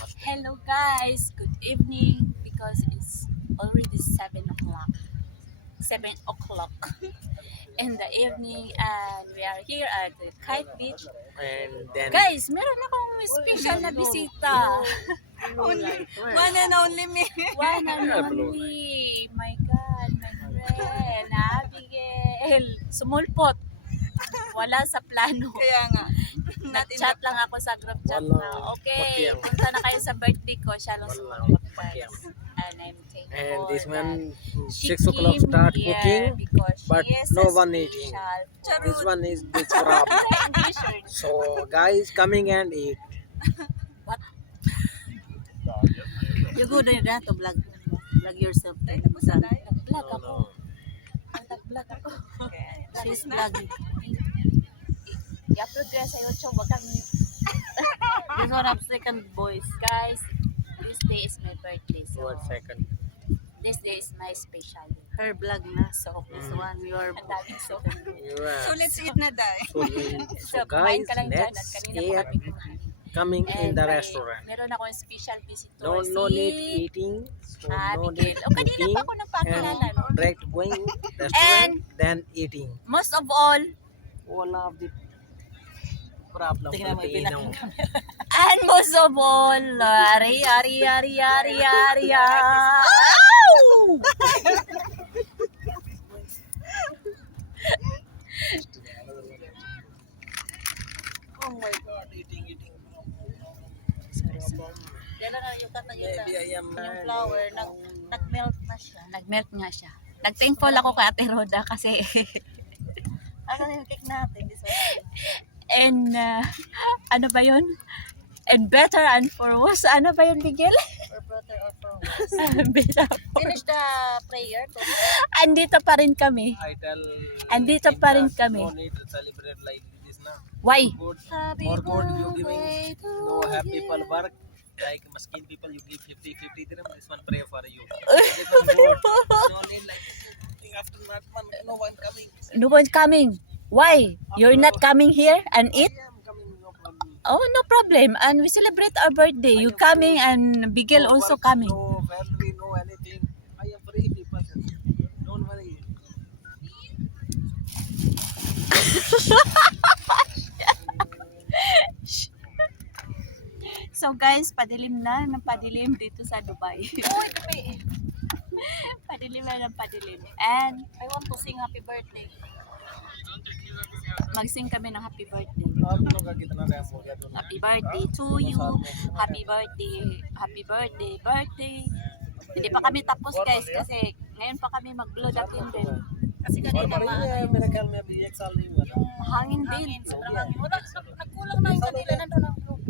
Hello guys, good evening because it's already 7 o'clock. 7 o'clock in the evening and we are here at the Kite Beach. And then Guys, meron akong special na bisita. One and only me. One and only. My God, my friend, Abigail. Sumulpot. Wala sa plano. Kaya nga. Nag-chat lang ako sa group chat Wala. na, okay, Pakyang. punta na kayo sa birthday ko. Siya lang Wala. sumulpot guys. Pakyang. And I'm thankful and this that one she 6 o'clock came start here cooking, because she but is no a one eating. special This one is big problem. English. So guys, coming and eat. You go there na to vlog. Vlog yourself. Nag-vlog No, ako. no. Nag-vlog ako. She's vlogging. I-upload ko yan sa YouTube. Wag kang... This one have second voice. Guys, this day is my birthday. So, 1 second. this day is my special day. Her vlog na. So, This one your ang daming so. Yeah. let's eat na dai. So kumain guys, ka lang dyan at let's kanina eat pa kami kumain. coming in And the may- restaurant. Meron ako special visitor. No need eating. So no Abigail. need O, kanina cooking. pa ako nagpakilala, no? And direct going restaurant, then eating. Most of all, Wala of the problem. Tingnan mo, Filipino. and most of all, ari. Oh my God, eating. Yan na yung kata yun. Maybe I am Yung flower, nag-melt na siya. Nag-melt nga siya. Nag-thankful ako kay Ate Roda kasi Asa na yung cake natin? This one. and ano ba yun? And better and for worse. Ano ba yun, Miguel? For brother or for worse. Better. Finish the prayer. To Andito pa rin kami. I tell Andito pa rin kami. no need to celebrate like this na. Why? Good. Happy Or good you giving birthday to no have you. people work like maskin people you give 50 dirham. This one pray for you. This one good. No need like think after that one no one coming. No one coming. Why? You're not coming here and eat? I am coming no problem. Oh, no problem. And we celebrate our birthday. You coming and Miguel No also work, coming. No family, no anything. I am free people. Don't worry. So guys, padilim na ng padilim dito sa Dubai. Padilim na ng padilim. And I want to sing happy birthday. mag-sing kami ng happy birthday. आप लोगों का कितना रैम हो गया दोनों? Happy birthday to you. Happy birthday. Happy birthday. Birthday. Hindi pa kami tapos guys kasi ngayon pa kami mag-blow the candle. Kasi और kanina मरी है मेरे ख्याल में अभी 1 साल नहीं हुआ ना। Hangin din. sobrang hangin. Wala, nagkulang na yung kanila nandun ang group.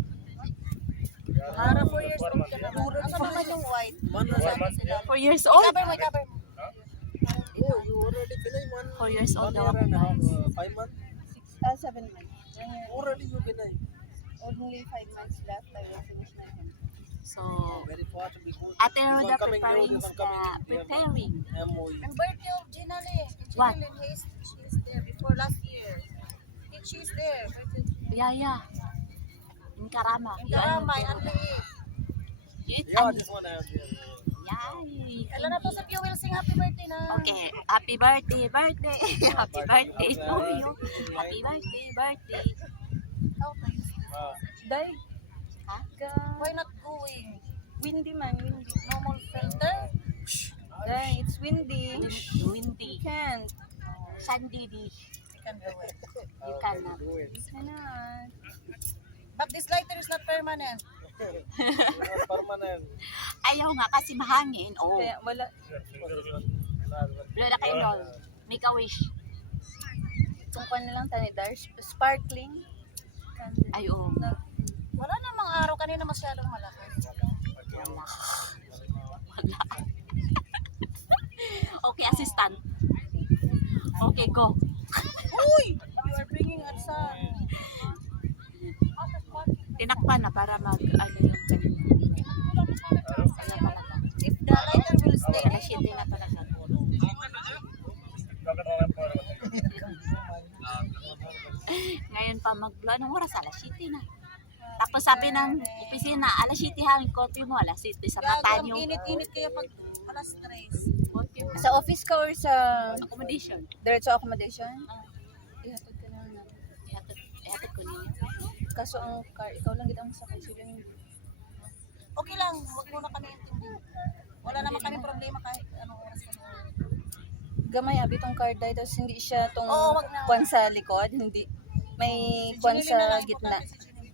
Para 4 years old ka naman. Asa naman yung white? Sama sila. 4 years old? Cover mo, cover mo. Oh, you already finished 4 years old 1 daw year ako and a half, guys. 5 months. 7 months. Already you finished. Only 5 months left. I will finish my home. So, Very fast because Ate this one Roda coming new, preparing this one the preparing. MOE. Ang birthday of Ginale. What? Ginale Hayes, she's there before last year. She's there. Yaya. In Karama. Ang karamay, ang liit. Yeah, this one I have here. Yay. Kailan na to sa Fuel Sing happy birthday na. Okay, happy birthday, birthday. Happy birthday to you. Happy birthday, birthday. How to use this? Dahil Ha? Why not going? windy man, windy. Normal filter? Dahil it's windy. Windy. Can't. Sandy di. You can do it. You cannot. Cannot. But this lighter is not permanent. Permanent. Ayaw nga kasi mahangin. Oh, Kaya wala. wala na kayo lol. Make a wish. Tungkol na lang tayo. Dahil sparkling. Ay, oh. Wala namang araw kanina masyadong malakas. Wala. Wala. Okay, assistant. Okay, go. Uy! You are bringing at sa... Tinakpan na para mag, ano yung ganito. Ano talaga. If the lighter will stay, Alas 7 na talaga. Ngayon pa mag-blow. Anong oras? Alas 7 na. Tapos sabi ng opisina, alas 7 hangin coffee mo, alas 7 sa Gago, mata ang nyo. init-init kaya pag alas 3. Coffee mo. Sa office ka or sa Accommodation. diretso accommodation? Ihatod ka na na. Ihatid ko niya. Kaso ang car, ikaw lang gid ang sakay sila yung Okay lang, wag mo na kami intindi. Wala naman kami problema kahit anong oras kami. gamay abi tong card dahil tapos hindi siya tong Oo, wag na. kwan sa likod, hindi may kwan Sinili na sa lang, gitna. importante si Sinili.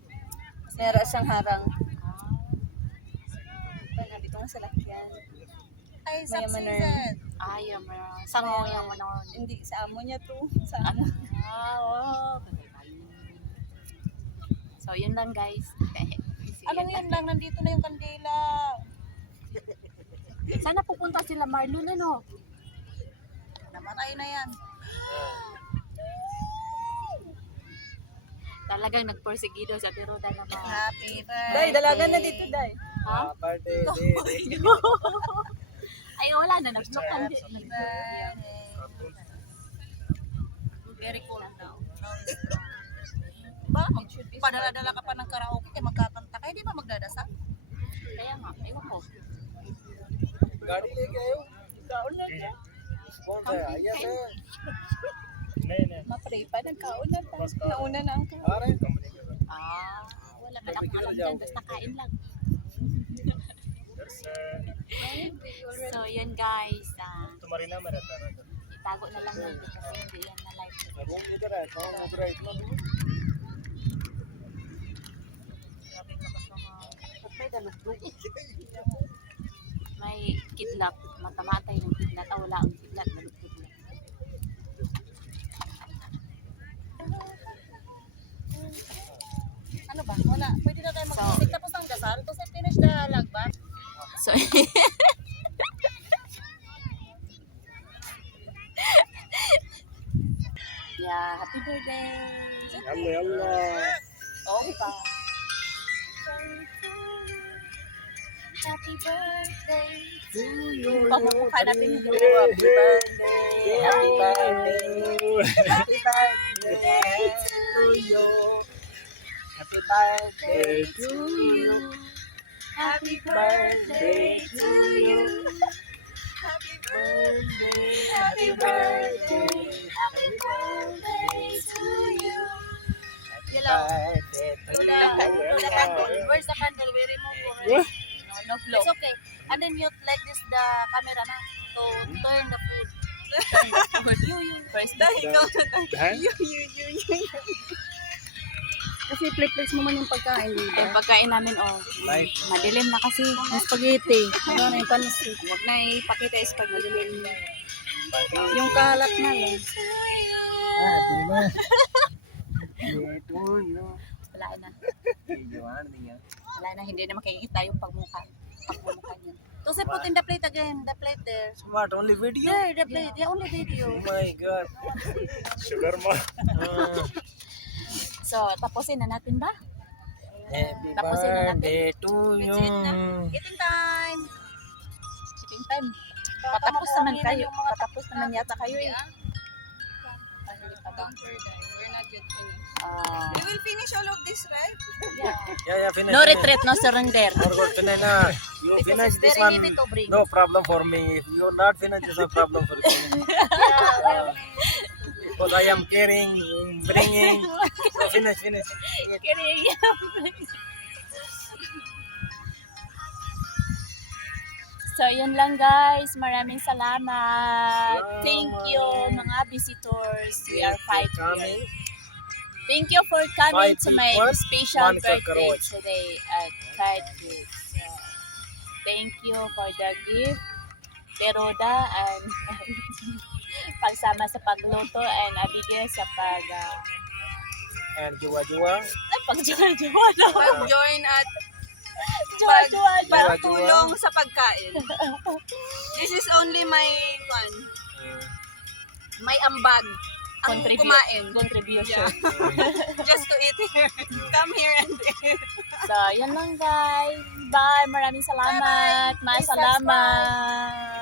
Meron siyang harang. Kwan abi tong salakyan. Ay, Mayaman na. succeeded. Ay, yung mga sango yung mga. Hindi sa amo niya to. Sa Ano? Oh. So, yun lang guys. Anong yun lang, nandito na yung kandila. Sana pupunta sila Marlon, ano? Namatay na yan. Talagang nagporsigido sa Tiroda na mga. Happy birthday. Day, dalagan na dito, Day. Ha? Birthday. Ay, wala na. Nag-block ka. Happy birthday. Very cool now. Ba? Padala-dala ka pa ng karaoke kaya magkakanta ka. Hindi ba magdadasal? Kaya nga, ewan ko. गाड़ी लेके आए हो Kaon na siya. कौन सा है आइए से Mapray pa, nagkaon na ta. Nauna na ang kaon. आ रहे हैं कंपनी के Ah, wala ka lang alam dyan. Basta kain lang. So, yun guys. तुम्हारी नाम में रहता है Itago na lang yun kasi hindi yan na live. Room इधर है कौन उधर है इतना दूर Grabe ka pa mga may dalugdog. May kidnap. Matamatay ng kidnap. Ah, wala ang kidnap. Dalugdog lang. Ano ba? Wala. Pwede na tayo mag-music. Tapos ang dasal. Tapos finish the lagbat. So, yeah, happy birthday. Yalla Yalla Okay pa. Happy birthday to you. Pamukha natin yung happy birthday. Happy birthday. Happy birthday to you. Happy birthday To you. Happy birthday to you. Happy birthday. Happy birthday. Happy birthday to you. To the candle. Where's the candle? We remove already. No flow. It's okay. And then mute like this the camera na to turn the food. First Kasi flip-flex mo man yung pagkain dito. yung pagkain namin, oh, madilim na kasi yung spaghetti. Ano na yung pansit. Huwag na ipakita yung spaghetti. Yung kalat na lang. Wala na. Wala na, hindi na makikita yung pagmukha niya. To say put in the plate again. The plate there. Smart only video There, the plate. The only video. My god sugar मा So, tapusin na natin ba? Happy Tapusin na natin. Birthday to you Eating time. Shipping time. Patapos naman kayo. Patapos naman yata kayo eh. Ah, We will finish all of this, right? या finish no retreat, no surrender. और good finish ना you finish this Very one heavy to bring. no problem for me if you not finish this a problem for me because I am carrying bringing so finish Kidding. So, yun lang guys. Maraming salamat. Thank you mga visitors. We are 5 here. Thank you for coming to my special birthday today at Kite Beach. So, thank you for the gift, Teroda, and pagsama sa pagluto and Abigail sa and jua pag-jowa daw. Pag-join at Jowa. pagtulong sa pagkain. This is only my one. My ambag. Ang kumain. Contribution. Just to eat here. Come here and eat. So, yan lang guys. Bye. Maraming salamat. Bye-bye. Masalamat.